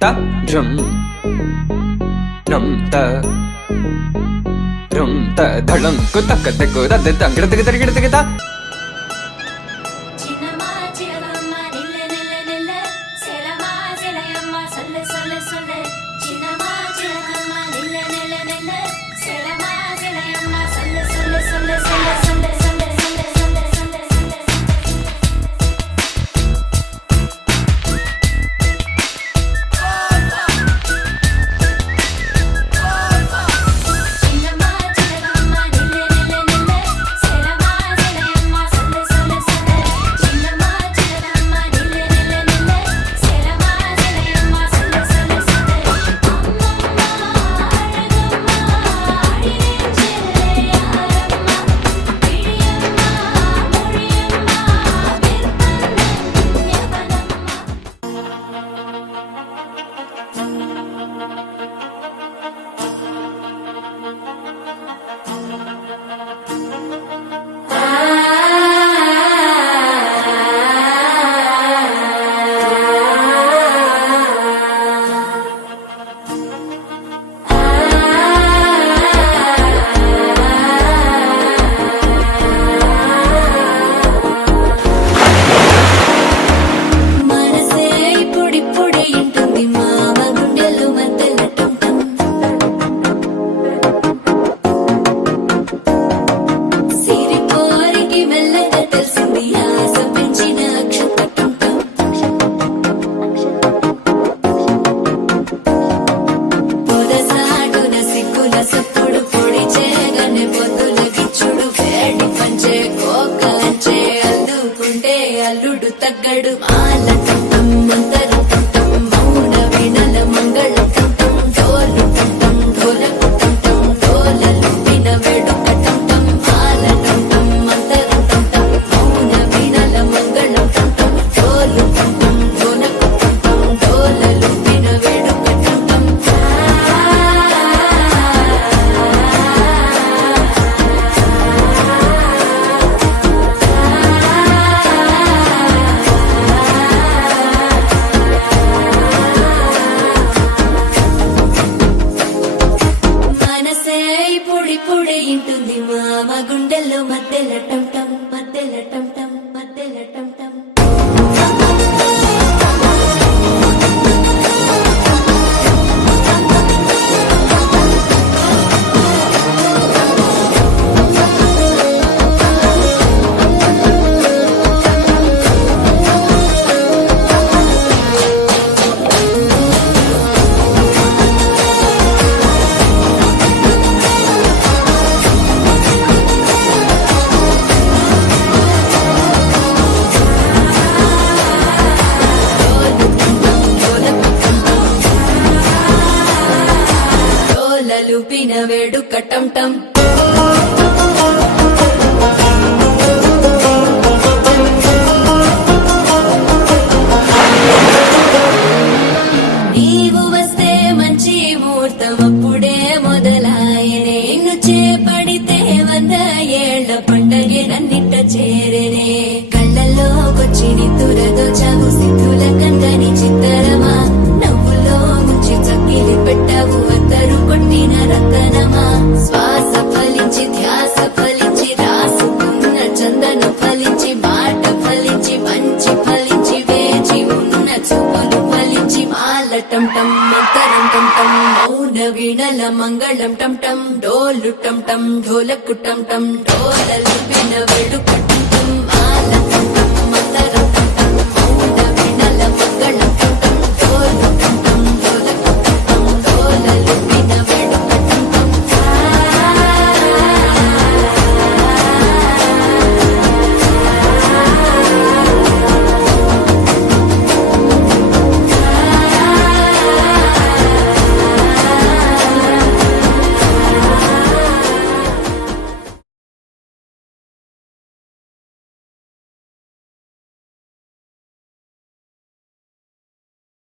ta drum nam ta rum ta dhalam ko tak tak ko da da gida gida gida gida అల్లుడు తగ్గడు మాలటం మంతరం టం మౌన వినల మంగళం టం డోలు టం డోలకు టం డోలలు విన వేడుక టం మాలటం మంతరం టం మౌన వినల మంగళం టం డోలు టం డోలకు టం డోలలు విన వేడుక టం పొడి ఇంటుంది మామ గుండెల్లో మధ్యల టం టం మధ్యల టం టం మధ్యల టం టం లూపిన వేడుక టం టం నీవు వస్తే మంచి ముహూర్తం అప్పుడే మొదలాయనే నిన్ను చేపడితే 100 ఏళ్ల పండగే నన్నిట్ట చేరేనే కళ్ళల్లోకొచ్చి నిద్దురదో చావు సిద్ధుల కందని చిత్తరమా నవ్వులో ముంచి చక్కిలి పెట్టావు అందరూ కొట్టిన రతనమా శ్వాస ఫలించి ధ్యాస ఫలించి రాసుకున్న చందన ఫలించి మాట ఫలించి మంచి ఫలించి వేచి ఉన్న చూపులు ఫలించి మాలటం టం మంతరం టం టం మౌన వీణల మంగళం టం టం డోలు టం టం ఢోలకు టం టం డోలలు విన వేడుక